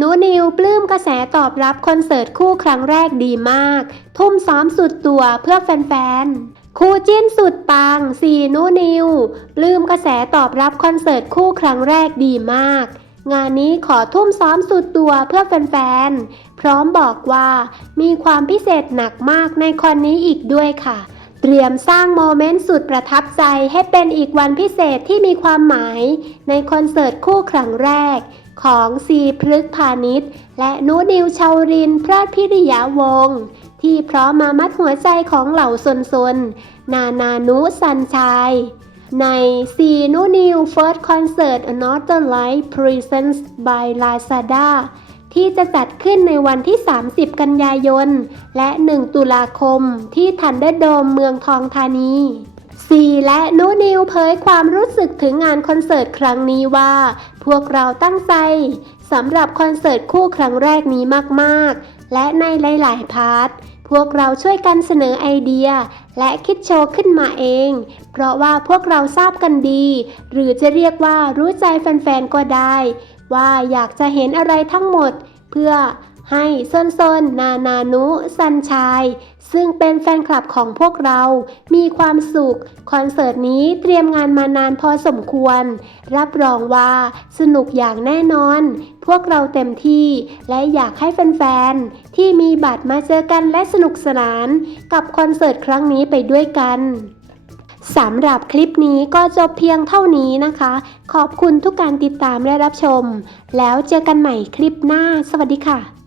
นุนิวปลื้มกระแสตอบรับคอนเสิร์ตคู่ครั้งแรกดีมาก ทุ่มซ้อมสุดตัวเพื่อแฟนๆ คู่จิ้นสุดปังสีนุนิวปลื้มกระแสตอบรับคอนเสิร์ตคู่ครั้งแรกดีมาก งานนี้ขอทุ่มซ้อมสุดตัวเพื่อแฟนๆ พร้อมบอกว่ามีความพิเศษหนักมากในคอนนี้อีกด้วยค่ะ เตรียมสร้างโมเมนต์สุดประทับใจให้เป็นอีกวันพิเศษที่มีความหมาย ในคอนเสิร์ตคู่ครั้งแรก ของซีพฤกพาณิชย์และนุนิวชาวรินพระพิริยาวงศ์ที่พร้อมมามัดหัวใจของเหล่าซนซนนานานุสันชัยในซีนูนิว First Concert Another Life Presents by Lazada ที่จะจัดขึ้นในวันที่ 30 กันยายน และ 1 ตุลาคม ที่ทันเดอร์โดมเมืองทองธานีซีและนูนิวเผยความรู้สึกถึงงานคอนเสิร์ตครั้งนี้ว่า พวกเราตั้งใจสำหรับคอนเสิร์ตคู่ครั้งแรกนี้มาก ๆ และในหลาย ๆ พาร์ท พวกเราช่วยกันเสนอไอเดีย และคิดโชว์ขึ้นมาเอง เพราะว่าพวกเราทราบกันดี หรือจะเรียกว่ารู้ใจแฟนๆก็ได้ ว่าอยากจะเห็นอะไรทั้งหมด เพื่อ ให้ส้นซนนานานุสันชาย ซึ่งเป็นแฟนคลับของพวกเรา มีความสุข คอนเสิร์ตนี้เตรียมงานมานานพอสมควร รับรองว่าสนุกอย่างแน่นอน พวกเราเต็มที่ และอยากให้แฟนๆ ที่มีบัตรมาเจอกันและสนุกสนาน กับคอนเสิร์ตครั้งนี้ไปด้วยกันสำหรับคลิปนี้ก็จบเพียงเท่านี้นะคะ ขอบคุณทุกการติดตามและรับชม แล้วเจอกันใหม่คลิปหน้า สวัสดีค่ะ